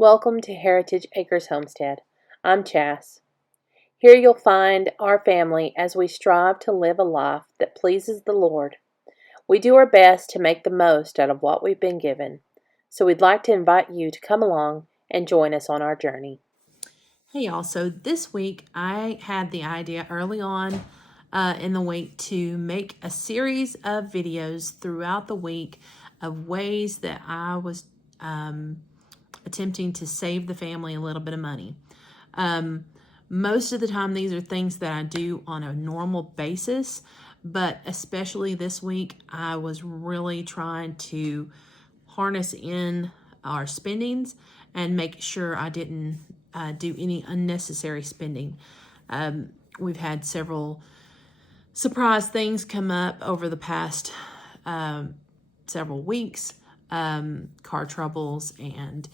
Welcome to Heritage Acres Homestead. I'm Chas. Here you'll find our family as we strive to live a life that pleases the Lord. We do our best to make the most out of what we've been given, so we'd like to invite you to come along and join us on our journey. Hey y'all, so this week I had the idea early on in the week to make a series of videos throughout the week of ways that I was attempting to save the family a little bit of money. Most of the time these are things that I do on a normal basis, but especially this week I was really trying to harness in our spendings and make sure I didn't do any unnecessary spending. We've had several surprise things come up over the past several weeks, car troubles and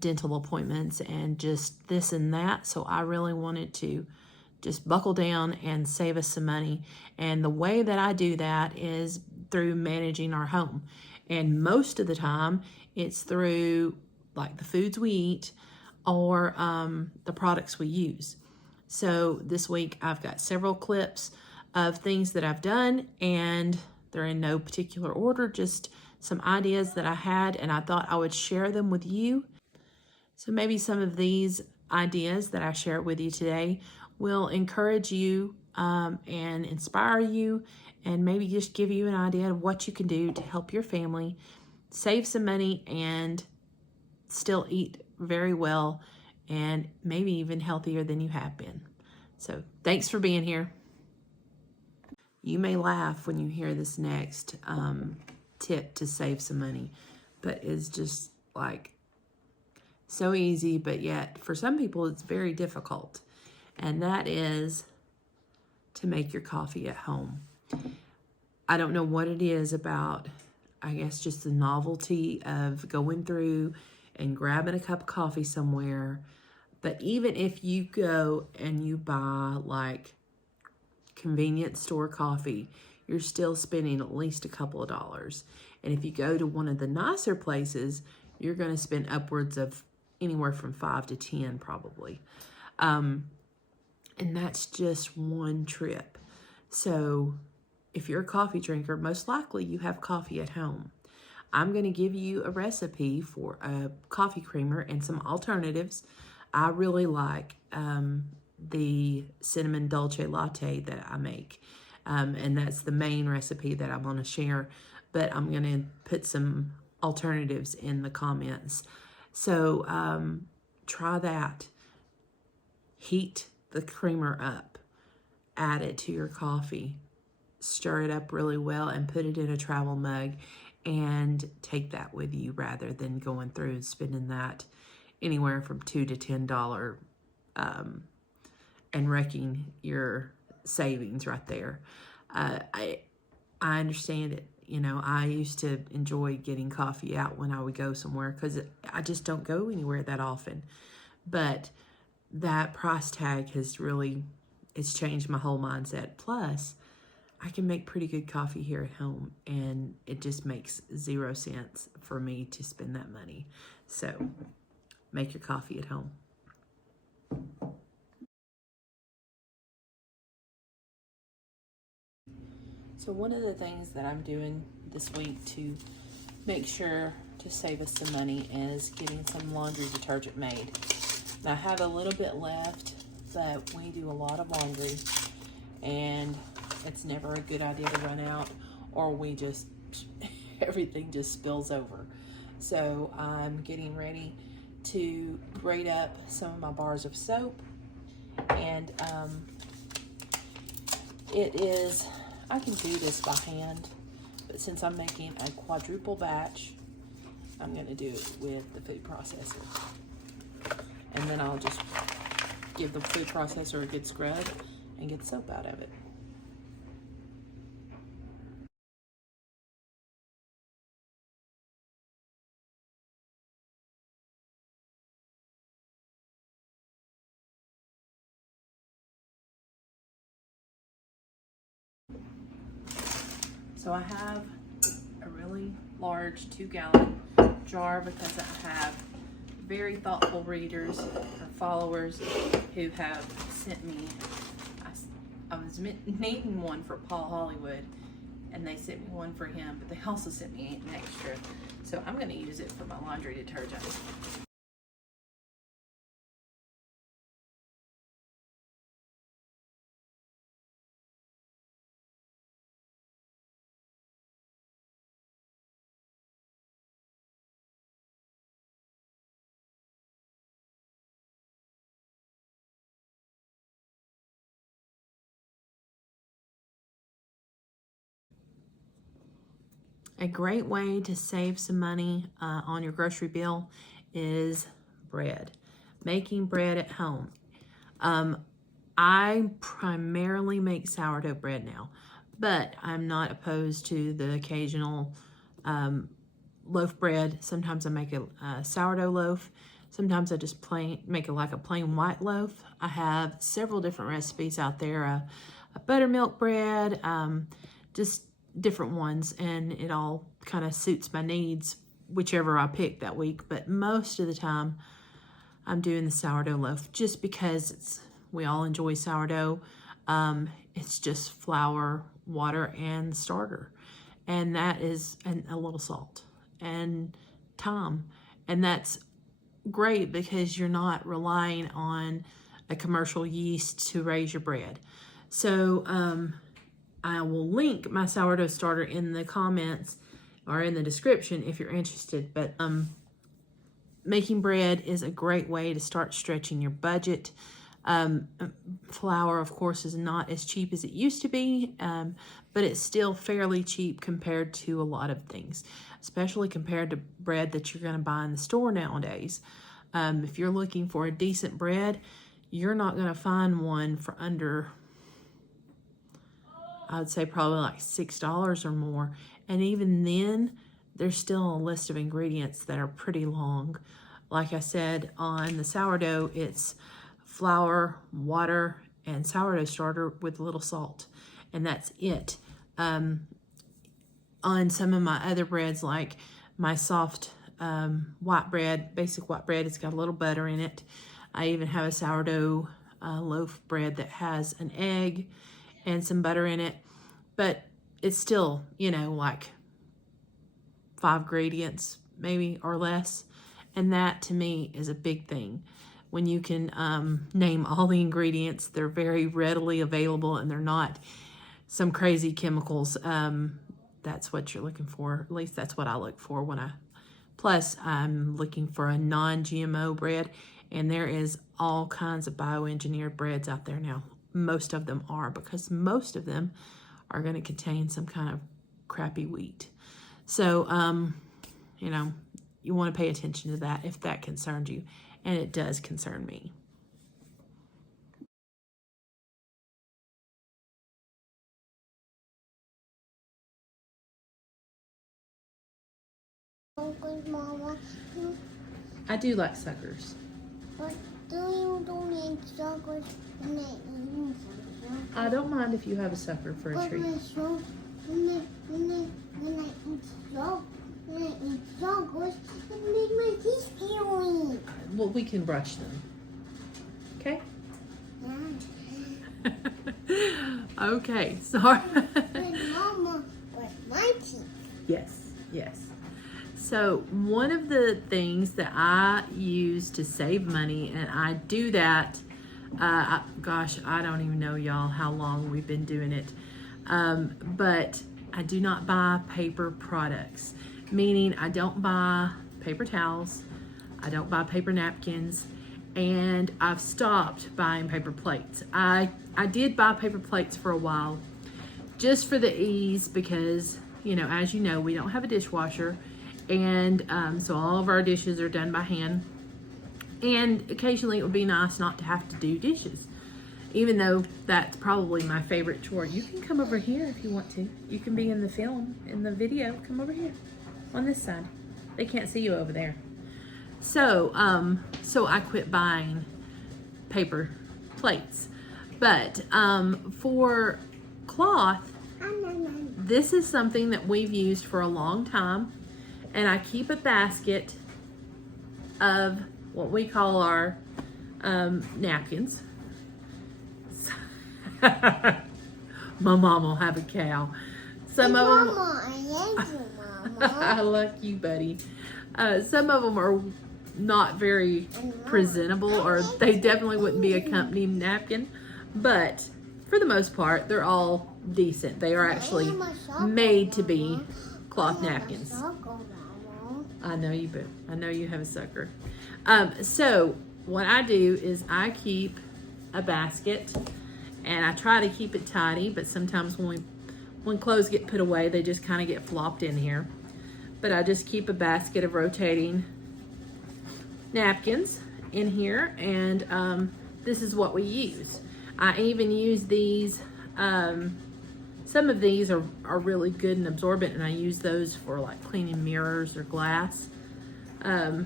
dental appointments and just this and that. So I really wanted to just buckle down and save us some money. And the way that I do that is through managing our home. And most of the time it's through like the foods we eat or the products we use. So this week I've got several clips of things that I've done, and they're in no particular order, just some ideas that I had, and I thought I would share them with you. So maybe some of these ideas that I share with you today will encourage you and inspire you, and maybe just give you an idea of what you can do to help your family save some money and still eat very well and maybe even healthier than you have been. So thanks for being here. You may laugh when you hear this next tip to save some money, but it's just like so easy, but yet for some people it's very difficult. And that is to make your coffee at home. I don't know what it is about, I guess just the novelty of going through and grabbing a cup of coffee somewhere. But even if you go and you buy like convenience store coffee, you're still spending at least a couple of dollars. And if you go to one of the nicer places, you're going to spend upwards of anywhere from 5 to 10 probably. And that's just one trip. So if you're a coffee drinker, most likely you have coffee at home. I'm going to give you a recipe for a coffee creamer and some alternatives. I really like the cinnamon Dolce latte that I make. And that's the main recipe that I'm going to share. But I'm going to put some alternatives in the comments. So try that. Heat the creamer up. Add it to your coffee. Stir it up really well and put it in a travel mug and take that with you rather than going through and spending that anywhere from $2 to $10 and wrecking your savings right there. I understand it. You know, I used to enjoy getting coffee out when I would go somewhere because I just don't go anywhere that often. But that price tag has really, it's changed my whole mindset. Plus, I can make pretty good coffee here at home, and it just makes 0 cents for me to spend that money. So make your coffee at home. So one of the things that I'm doing this week to make sure to save us some money is getting some laundry detergent made. Now, I have a little bit left, but we do a lot of laundry, and it's never a good idea to run out, or we just, everything just spills over. So I'm getting ready to grate up some of my bars of soap, and it is, I can do this by hand, but since I'm making a quadruple batch, I'm going to do it with the food processor. And then I'll just give the food processor a good scrub and get the soap out of it. So I have a really large 2-gallon jar because I have very thoughtful readers or followers who have sent me, I was needing one for Paul Hollywood, and they sent me one for him, but they also sent me an extra. So I'm going to use it for my laundry detergent. A great way to save some money on your grocery bill is bread. Making bread at home. I primarily make sourdough bread now, but I'm not opposed to the occasional loaf bread. Sometimes I make a sourdough loaf. Sometimes I just make it like a plain white loaf. I have several different recipes out there. A buttermilk bread, just different ones, and it all kind of suits my needs, whichever I pick that week. But most of the time, I'm doing the sourdough loaf just because we all enjoy sourdough. It's just flour, water, and starter, and that is a little salt and thyme, and that's great because you're not relying on a commercial yeast to raise your bread. So I will link my sourdough starter in the comments or in the description if you're interested. But making bread is a great way to start stretching your budget. Flour, of course, is not as cheap as it used to be, but it's still fairly cheap compared to a lot of things, especially compared to bread that you're going to buy in the store nowadays. If you're looking for a decent bread, you're not going to find one for under, I would say probably like $6 or more. And even then, there's still a list of ingredients that are pretty long. Like I said, on the sourdough, it's flour, water, and sourdough starter with a little salt. And that's it. On some of my other breads, like my soft white bread, basic white bread, it's got a little butter in it. I even have a sourdough loaf bread that has an egg and some butter in it, but it's still, you know, like 5 ingredients maybe or less, and that to me is a big thing. When you can name all the ingredients, they're very readily available and they're not some crazy chemicals. That's what you're looking for. At least that's what I look for plus I'm looking for a non-GMO bread, and there is all kinds of bioengineered breads out there now. Most of them are, because most of them are going to contain some kind of crappy wheat. So, you know, you want to pay attention to that if that concerns you, and it does concern me. Mama, I do like suckers. but do you don't eat suckers when they eat I don't mind if you have a sucker for a But treat. when I eat suckers, it makes my teeth scaly. Well, we can brush them. Okay? Yeah. Okay, sorry. But Mama, brush my teeth. Yes, yes. So one of the things that I use to save money, and I do that, gosh, I don't even know, y'all, how long we've been doing it, but I do not buy paper products, meaning I don't buy paper towels, I don't buy paper napkins, and I've stopped buying paper plates. I did buy paper plates for a while, just for the ease, because, you know, as you know, we don't have a dishwasher, and so all of our dishes are done by hand, and occasionally it would be nice not to have to do dishes, even though that's probably my favorite chore. You can come over here if you want to. You can be in the film, in the video. Come over here on this side. They can't see you over there. So so I quit buying paper plates, but for cloth, this is something that we've used for a long time, and I keep a basket of what we call our napkins. My mom will have a cow. Some of them. Mama, I love you, Mama. I like you, buddy. Some of them are not very presentable, or they definitely wouldn't be a company napkin. But for the most part, they're all decent. They are actually made to be cloth napkins. I know you, boo. I know you have a sucker. So what I do is I keep a basket, and I try to keep it tidy, but sometimes when clothes get put away, they just kind of get flopped in here. But I just keep a basket of rotating napkins in here, and this is what we use. I even use these, some of these are really good and absorbent, and I use those for like cleaning mirrors or glass. I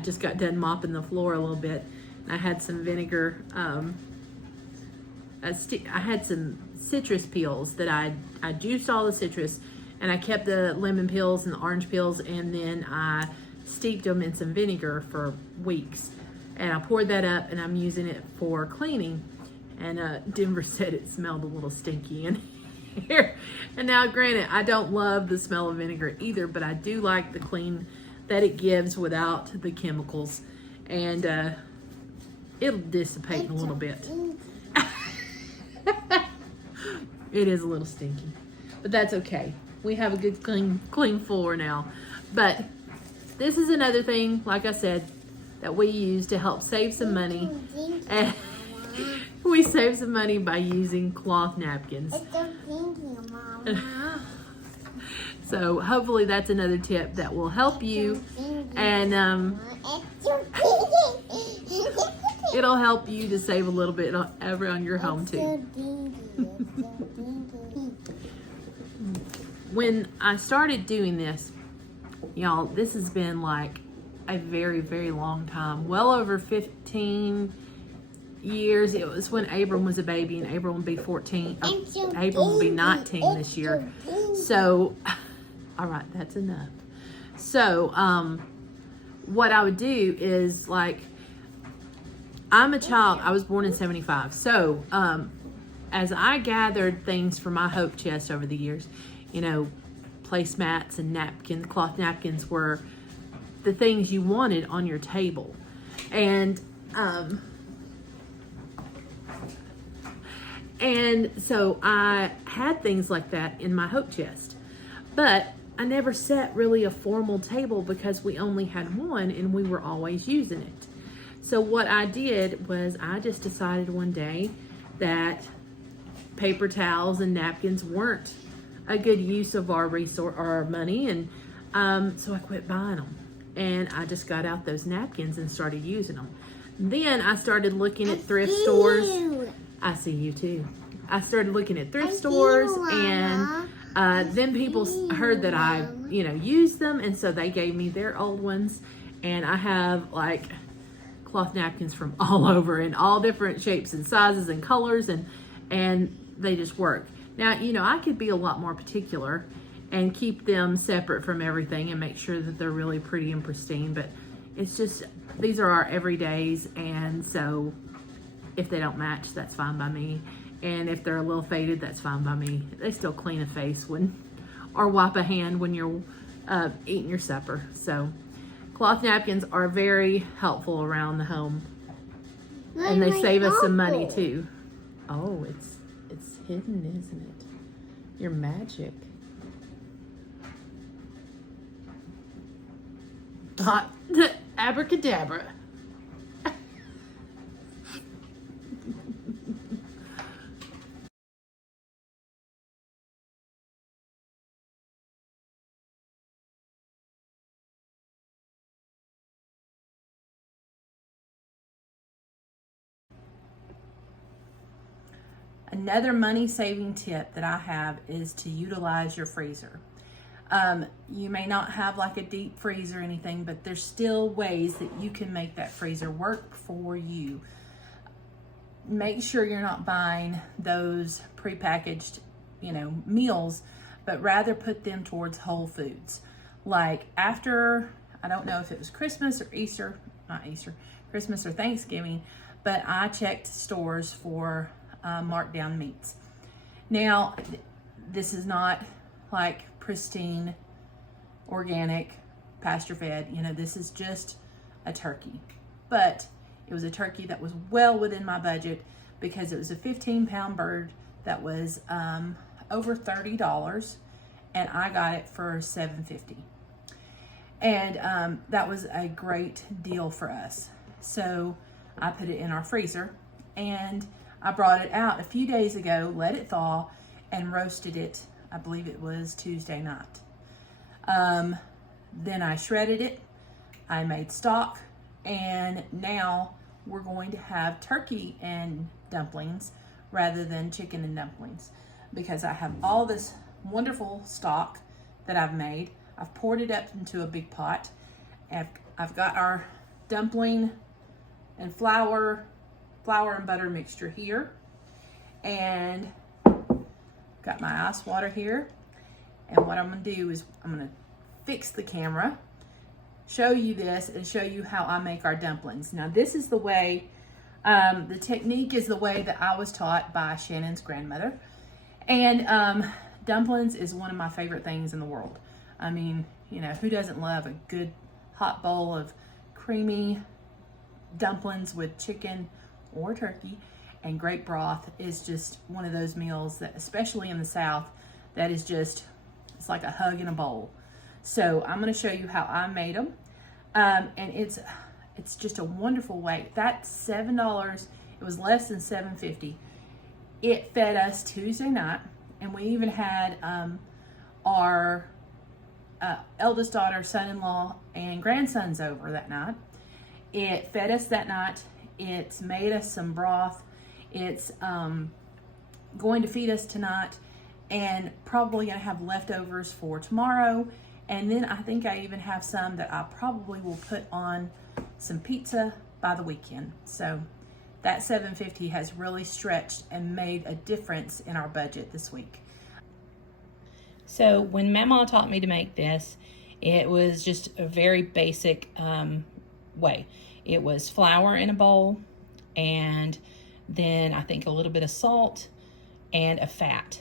just got done mopping the floor a little bit, and I had some vinegar, I had some citrus peels that I juiced all the citrus, and I kept the lemon peels and the orange peels, and then I steeped them in some vinegar for weeks. And I poured that up, and I'm using it for cleaning. And Denver said it smelled a little stinky in here. And now, granted, I don't love the smell of vinegar either, but I do like the clean that it gives without the chemicals. And it'll dissipate in a little bit. It is a little stinky, but that's okay. We have a good clean floor now. But this is another thing, like I said, that we use to help save some money. And we save some money by using cloth napkins. So hopefully that's another tip that will help you, and it'll help you to save a little bit on your home too. When I started doing this, y'all, this has been like a very, very long time. Well over 15 years. It was when Abram was a baby, and Abram will be 14. Abram will be 19 this year. So, all right, that's enough. So, what I would do is, like, I'm a child. I was born in 75. So, as I gathered things for my hope chest over the years, you know, placemats and napkins, cloth napkins were the things you wanted on your table. And so I had things like that in my hope chest, but I never set really a formal table because we only had one and we were always using it. So what I did was I just decided one day that paper towels and napkins weren't a good use of our resource or our money, and so I quit buying them, and I just got out those napkins and started using them. Then I started looking at thrift stores. I see you too. I started looking at thrift stores, and then people heard that I, used them, and so they gave me their old ones, and I have like cloth napkins from all over in all different shapes and sizes and colors, and they just work. Now, I could be a lot more particular and keep them separate from everything and make sure that they're really pretty and pristine, but it's just, these are our everydays, and so if they don't match, that's fine by me. And if they're a little faded, that's fine by me. They still clean a face or wipe a hand when you're eating your supper. So cloth napkins are very helpful around the home, and they save us some money too. Oh, it's hidden, isn't it? Your magic. Hot abracadabra. Another money-saving tip that I have is to utilize your freezer. You may not have like a deep freeze or anything, but there's still ways that you can make that freezer work for you. Make sure you're not buying those prepackaged, meals, but rather put them towards whole foods. Like after I don't know if it was Christmas or Easter, not Easter, Christmas or Thanksgiving, but I checked stores for marked down meats. Now, this is not like pristine, organic, pasture fed, you know, this is just a turkey. But it was a turkey that was well within my budget because it was a 15-pound bird that was over $30, and I got it for $7.50. And that was a great deal for us. So I put it in our freezer, and I brought it out a few days ago, let it thaw, and roasted it. I believe it was Tuesday night. Then I shredded it, I made stock, and now we're going to have turkey and dumplings rather than chicken and dumplings, because I have all this wonderful stock that I've made. I've poured it up into a big pot. I've got our dumpling and flour and butter mixture here, and got my ice water here. And what I'm gonna do is I'm gonna fix the camera, show you this, and show you how I make our dumplings. Now this is the way, the technique is the way that I was taught by Shannon's grandmother. And dumplings is one of my favorite things in the world. I mean, you know, who doesn't love a good hot bowl of creamy dumplings with chicken or turkey and great broth? Is just one of those meals that, especially in the South, that is just, it's like a hug in a bowl. So I'm going to show you how I made them. And it's just a wonderful way. That's $7. It was less than $7.50. It fed us Tuesday night, and we even had our eldest daughter, son-in-law, and grandsons over that night. It fed us that night. It's made us some broth. It's going to feed us tonight, and probably going to have leftovers for tomorrow. And then I think I even have some that I probably will put on some pizza by the weekend. So that $7.50 has really stretched and made a difference in our budget this week. So when Mamaw taught me to make this, it was just a very basic way. It was flour in a bowl, and then I think a little bit of salt and a fat.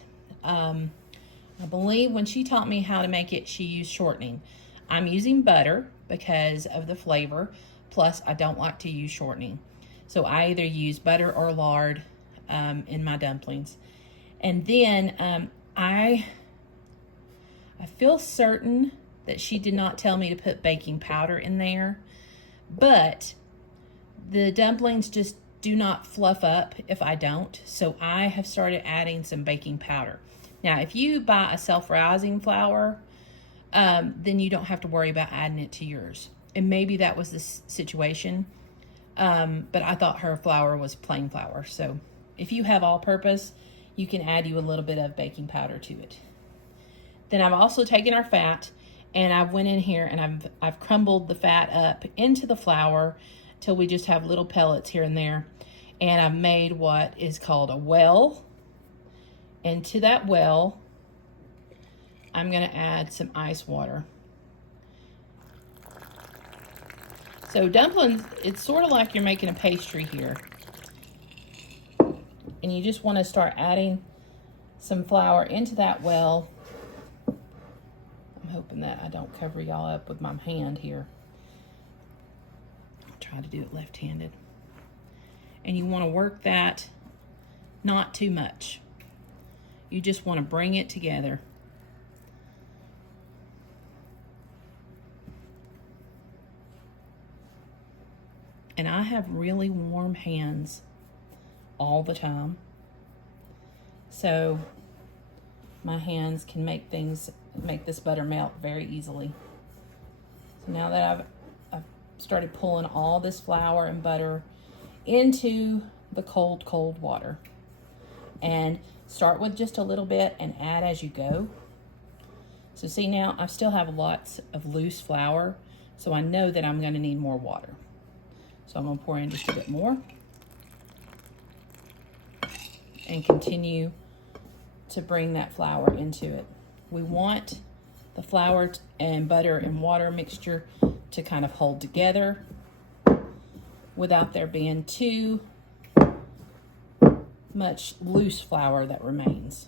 I believe when she taught me how to make it, she used shortening. I'm using butter because of the flavor, plus I don't like to use shortening. So I either use butter or lard in my dumplings. And then I feel certain that she did not tell me to put baking powder in there, but the dumplings just do not fluff up if I don't. So I have started adding some baking powder. Now, if you buy a self-rising flour, then you don't have to worry about adding it to yours. And maybe that was the situation, but I thought her flour was plain flour. So if you have all-purpose, you can add you a little bit of baking powder to it. Then I've also taken our fat, and I went in here and I've crumbled the fat up into the flour till we just have little pellets here and there. And I've made what is called a well. And to that well, I'm going to add some ice water. So dumplings, it's sort of like you're making a pastry here. And you just want to start adding some flour into that well. I'm hoping that I don't cover y'all up with my hand here. I'll try to do it left-handed. And you want to work that not too much. You just want to bring it together. And I have really warm hands all the time. So my hands can make this butter melt very easily. So now that I've started pulling all this flour and butter into the cold water. And start with just a little bit and add as you go. So see, now I still have lots of loose flour, so I know that I'm going to need more water. So I'm going to pour in just a bit more and continue to bring that flour into it. We want the flour and butter and water mixture to kind of hold together without there being too much loose flour that remains.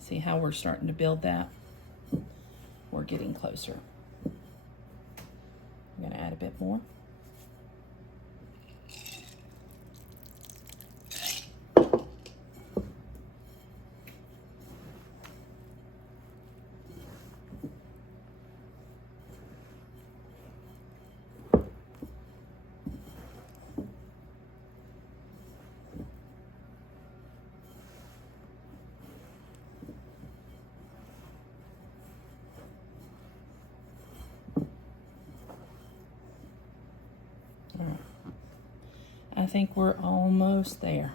See how we're starting to build that? We're getting closer. I'm going to add a bit more. I think we're almost there.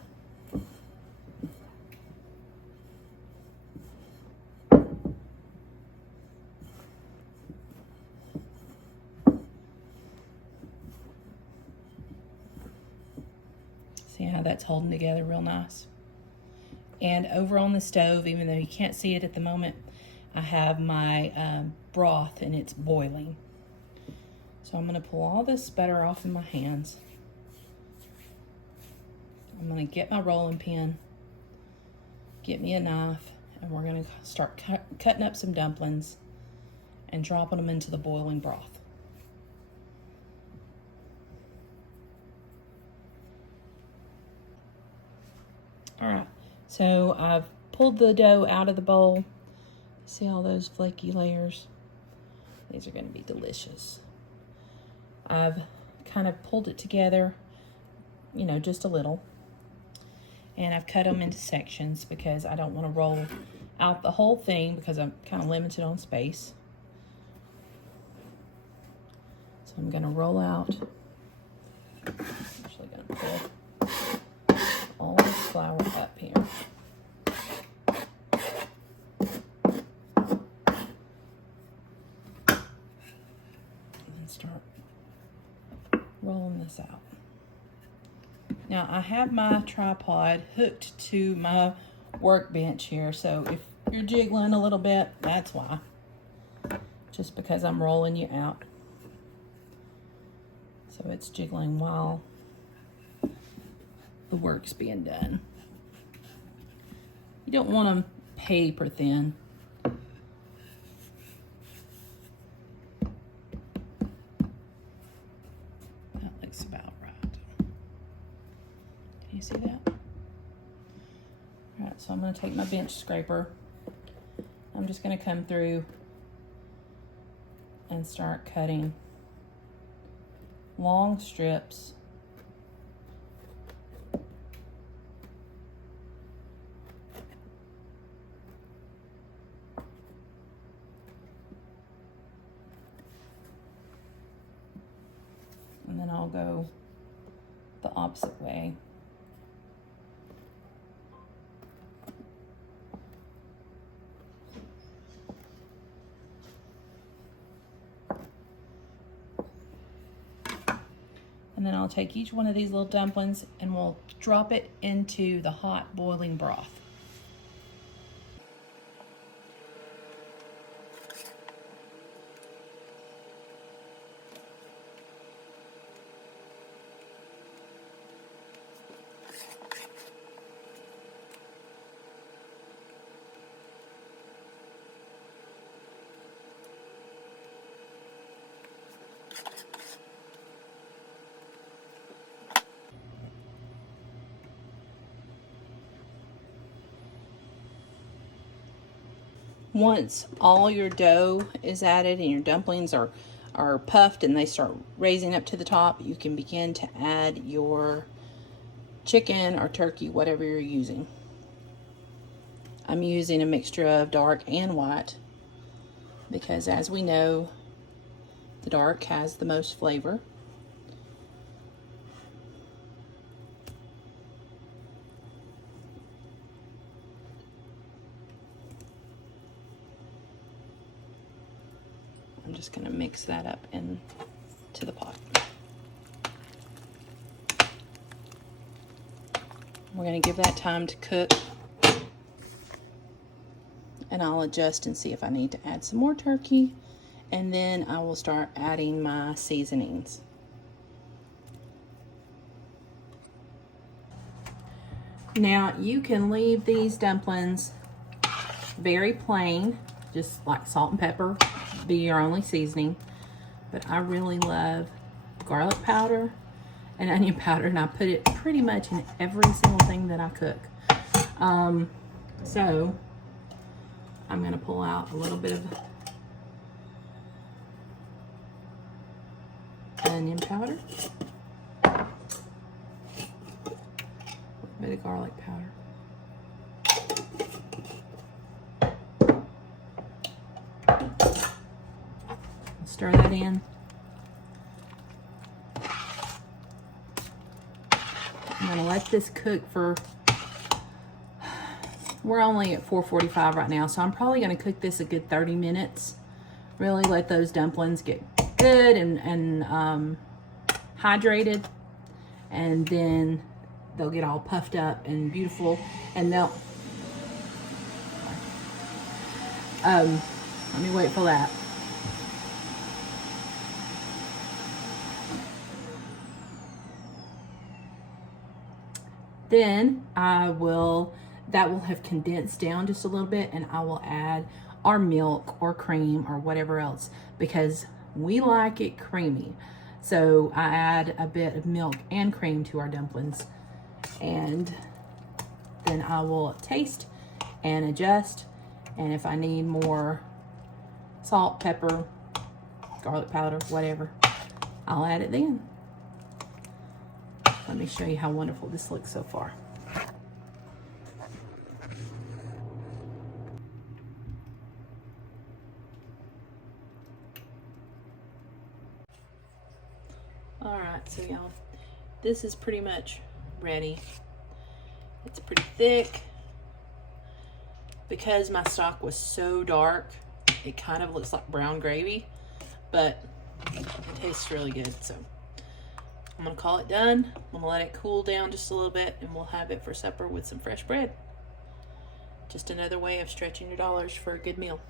See how that's holding together real nice? And over on the stove, even though you can't see it at the moment, I have my broth and it's boiling. So I'm going to pull all this butter off in my hands. I'm going to get my rolling pin, get me a knife, and we're going to start cutting up some dumplings and dropping them into the boiling broth. All right, so I've pulled the dough out of the bowl. See all those flaky layers? These are going to be delicious. I've kind of pulled it together, you know, just a little. And I've cut them into sections because I don't want to roll out the whole thing because I'm kind of limited on space. So I'm going to roll out. Actually going to pull all this flour up here. And start rolling this out. Now I have my tripod hooked to my workbench here, so if you're jiggling a little bit, that's why. Just because I'm rolling you out. So it's jiggling while the work's being done. You don't want them paper thin. That looks about right. Can you see that? All right, so I'm going to take my bench scraper. I'm just going to come through and start cutting long strips. And then I'll go the opposite way. And then I'll take each one of these little dumplings and we'll drop it into the hot boiling broth. Once all your dough is added and your dumplings are puffed and they start raising up to the top, you can begin to add your chicken or turkey, whatever you're using. I'm using a mixture of dark and white because, as we know, the dark has the most flavor. I'm just going to mix that up into the pot. We're going to give that time to cook. And I'll adjust and see if I need to add some more turkey. And then I will start adding my seasonings. Now, you can leave these dumplings very plain, just like salt and pepper, be your only seasoning. But I really love garlic powder and onion powder, and I put it pretty much in every single thing that I cook. So I'm going to pull out a little bit of onion powder, a bit of garlic powder. Stir that in. I'm going to let this cook for, we're only at 4:45 right now, so I'm probably going to cook this a good 30 minutes. Really let those dumplings get good and hydrated, and then they'll get all puffed up and beautiful, and they'll, let me wait for that. Then that will have condensed down just a little bit, and I will add our milk or cream or whatever else, because we like it creamy. So I add a bit of milk and cream to our dumplings, and then I will taste and adjust, and if I need more salt, pepper, garlic powder, whatever, I'll add it then. Let me show you how wonderful this looks so far. All right, so y'all, this is pretty much ready. It's pretty thick. Because my stock was so dark, it kind of looks like brown gravy, but it tastes really good. So I'm gonna call it done. I'm gonna let it cool down just a little bit, and we'll have it for supper with some fresh bread. Just another way of stretching your dollars for a good meal.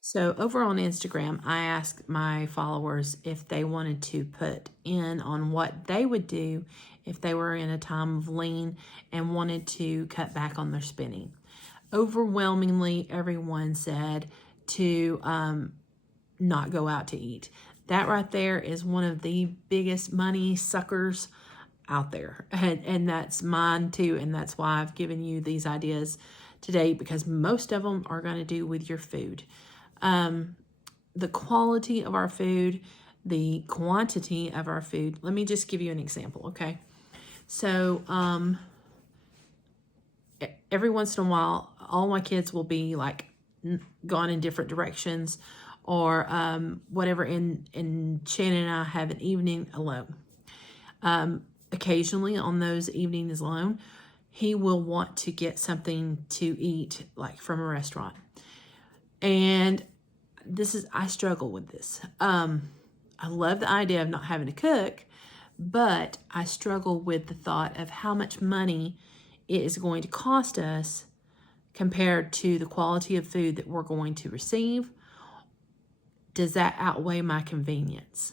So over on Instagram, I asked my followers if they wanted to put in on what they would do if they were in a time of lean and wanted to cut back on their spending. Overwhelmingly, everyone said to not go out to eat. That right there is one of the biggest money suckers out there. And that's mine too. And that's why I've given you these ideas today, because most of them are going to do with your food. The quality of our food, the quantity of our food. Let me just give you an example, okay? So, every once in a while, all my kids will be like gone in different directions, or whatever, and Shannon and I have an evening alone. Occasionally on those evenings alone, he will want to get something to eat, like from a restaurant. And I struggle with this. I love the idea of not having to cook, but I struggle with the thought of how much money it is going to cost us compared to the quality of food that we're going to receive. Does that outweigh my convenience?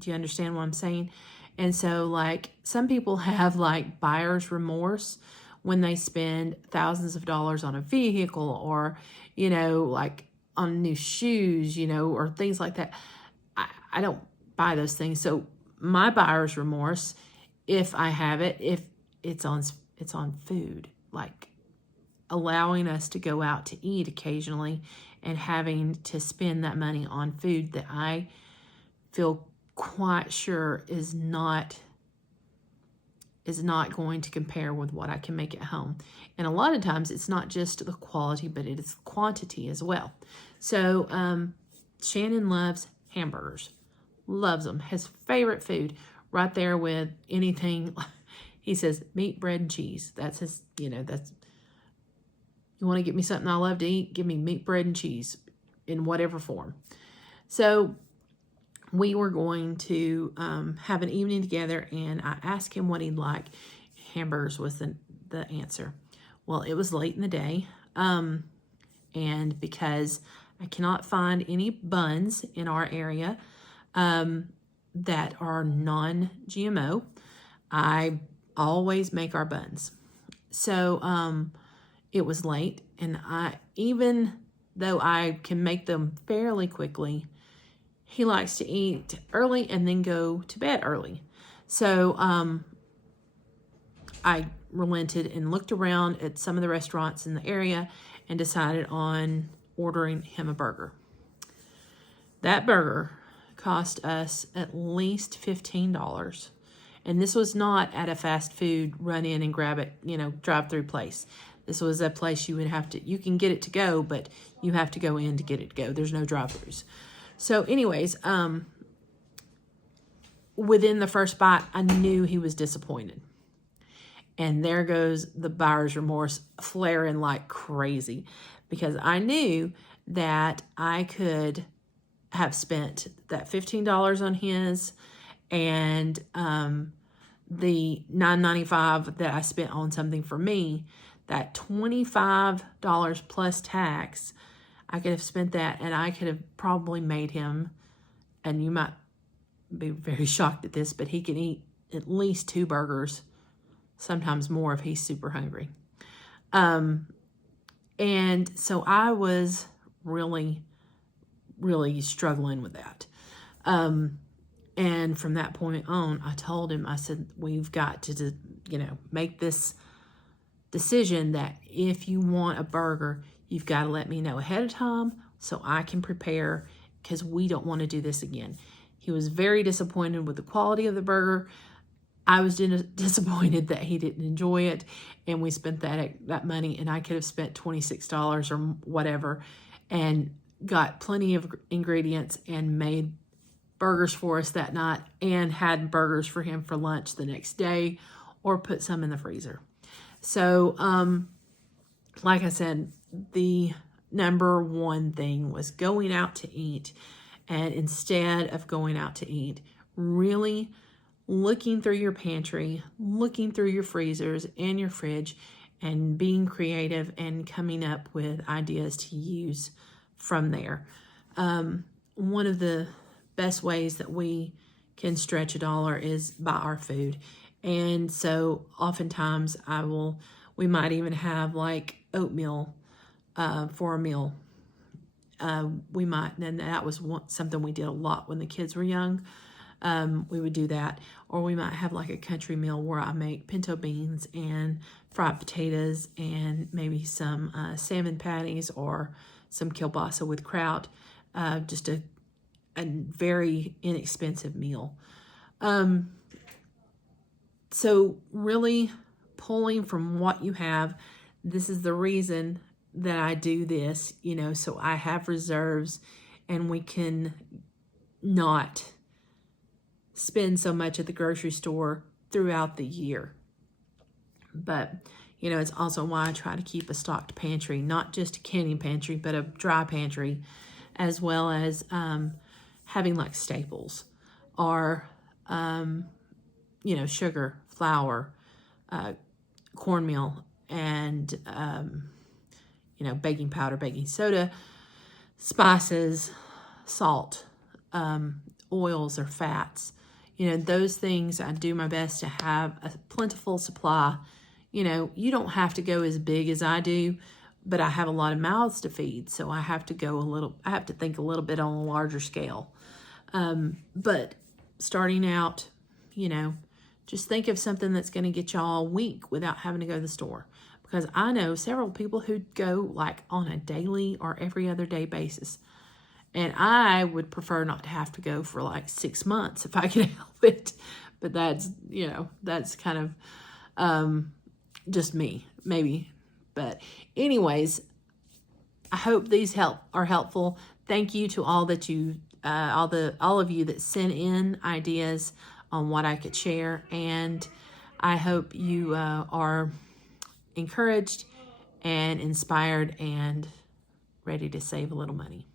Do you understand what I'm saying? And so, like, some people have like buyer's remorse when they spend thousands of dollars on a vehicle, or, you know, like on new shoes, you know, or things like that. I don't buy those things. So my buyer's remorse, if I have it, if it's on food, like allowing us to go out to eat occasionally and having to spend that money on food that I feel quite sure is not going to compare with what I can make at home. And a lot of times it's not just the quality, but it is the quantity as well. So Shannon loves hamburgers, loves them. His favorite food, right there with anything. He says meat, bread, and cheese. That's his, you want to get me something I love to eat, give me meat, bread, and cheese in whatever form. So we were going to have an evening together, and I asked him what he'd like. Hamburgers was the answer. Well, it was late in the day, and because I cannot find any buns in our area that are non-GMO, I always make our buns. So it was late, and even though I can make them fairly quickly, he likes to eat early and then go to bed early. So I relented and looked around at some of the restaurants in the area and decided on ordering him a burger. That burger cost us at least $15. And this was not at a fast food run in and grab it, drive-through place. This was a place you can get it to go, but you have to go in to get it to go. There's no drive-throughs. So anyways, within the first bite, I knew he was disappointed. And there goes the buyer's remorse flaring like crazy, because I knew that I could have spent that $15 on his and the $9.95 that I spent on something for me, that $25 plus tax. I could have spent that, and I could have probably made him, and you might be very shocked at this, but he can eat at least 2 burgers, sometimes more if he's super hungry. And so I was really, really struggling with that. And from that point on, I told him, I said, we've got to, make this decision that if you want a burger, you've got to let me know ahead of time so I can prepare, because we don't want to do this again. He was very disappointed with the quality of the burger. I was disappointed that he didn't enjoy it, and we spent that money, and I could have spent $26 or whatever and got plenty of ingredients and made burgers for us that night and had burgers for him for lunch the next day, or put some in the freezer. So, like I said, the number one thing was going out to eat. And instead of going out to eat, really looking through your pantry, looking through your freezers and your fridge, and being creative and coming up with ideas to use from there. One of the best ways that we can stretch a dollar is buy our food. And so oftentimes we might even have like oatmeal for a meal. And that was something we did a lot when the kids were young. We would do that. Or we might have like a country meal where I make pinto beans and fried potatoes and maybe some salmon patties or some kielbasa with kraut. Just a very inexpensive meal. So really pulling from what you have. This is the reason that I do this, so I have reserves and we can not spend so much at the grocery store throughout the year. But, it's also why I try to keep a stocked pantry, not just a canning pantry, but a dry pantry, as well as having like staples or, sugar, flour, cornmeal, and, baking powder, baking soda, spices, salt, oils or fats. Those things I do my best to have a plentiful supply. You don't have to go as big as I do, but I have a lot of mouths to feed, so I have to think a little bit on a larger scale. But starting out, just think of something that's going to get y'all a week without having to go to the store. Because I know several people who go like on a daily or every other day basis. And I would prefer not to have to go for like 6 months if I can help it. But that's kind of just me, maybe. But anyways, I hope these are helpful. Thank you to all of you that sent in ideas on what I could share. And I hope you are encouraged and inspired and ready to save a little money.